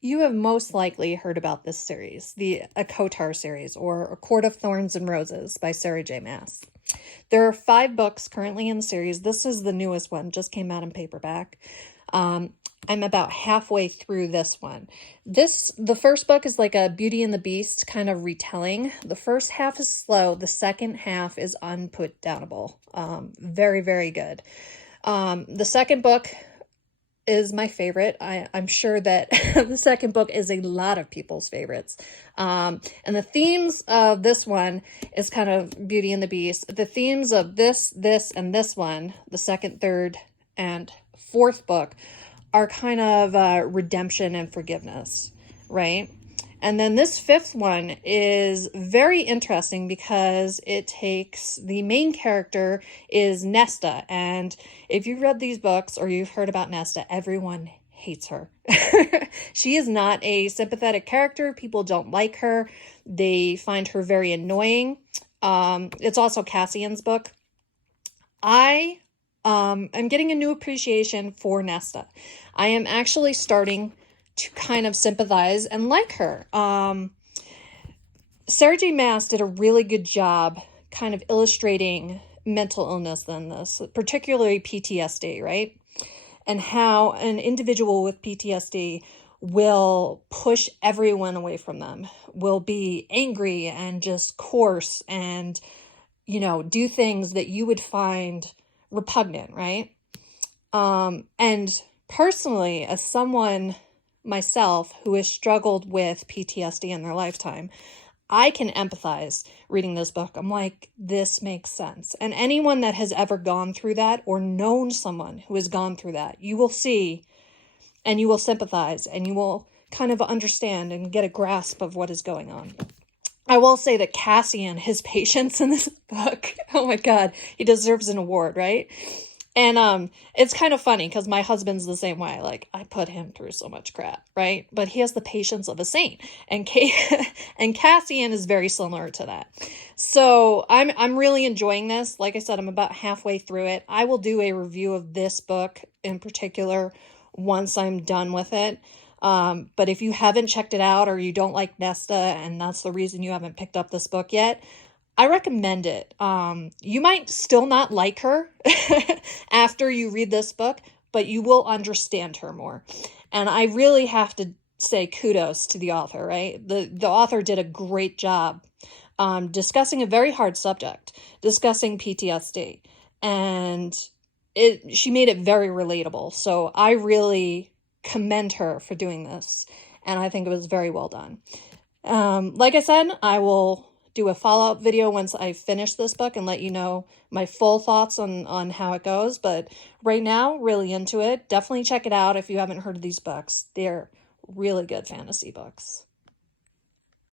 You have most likely heard about this series, the Akotar series, or A Court of Thorns and Roses by Sarah J. Maas. There are 5 books currently in the series. This is the newest one, just came out in paperback. I'm about halfway through this one. The first book is like a Beauty and the Beast kind of retelling. The first half is slow. The second half is unputdownable. Very, very good. The second book is my favorite. I'm sure that the second book is a lot of people's favorites. And the themes of this one is kind of Beauty and the Beast. The themes of this, and this one, the second, third, and fourth book, are kind of redemption and forgiveness, right? And then this fifth one is very interesting because it takes, the main character is Nesta. And if you've read these books or you've heard about Nesta, everyone hates her. She is not a sympathetic character. People don't like her. They find her very annoying. It's also Cassian's book. I'm getting a new appreciation for Nesta. I am actually starting to kind of sympathize and like her. Sarah J. Maas did a really good job kind of illustrating mental illness in this, particularly PTSD, right? And how an individual with PTSD will push everyone away from them, will be angry and just coarse and, do things that you would find repugnant, right? And personally, as someone myself who has struggled with PTSD in their lifetime, I can empathize reading this book. I'm like, this makes sense. And anyone that has ever gone through that or known someone who has gone through that, you will see and you will sympathize and you will kind of understand and get a grasp of what is going on. I will say that Cassian, his patience in this book, oh my God, he deserves an award, right? And it's kind of funny because my husband's the same way. Like, I put him through so much crap, right? But he has the patience of a saint. And and Cassian is very similar to that. So I'm really enjoying this. Like I said, I'm about halfway through it. I will do a review of this book in particular once I'm done with it. But if you haven't checked it out or you don't like Nesta and that's the reason you haven't picked up this book yet, I recommend it. You might still not like her after you read this book, but you will understand her more. And I really have to say kudos to the author, right? The author did a great job discussing a very hard subject, discussing PTSD. And she made it very relatable. So I really commend her for doing this. And I think it was very well done. Like I said, I will do a follow-up video once I finish this book and let you know my full thoughts on how it goes. But right now, really into it. Definitely check it out if you haven't heard of these books. They're really good fantasy books.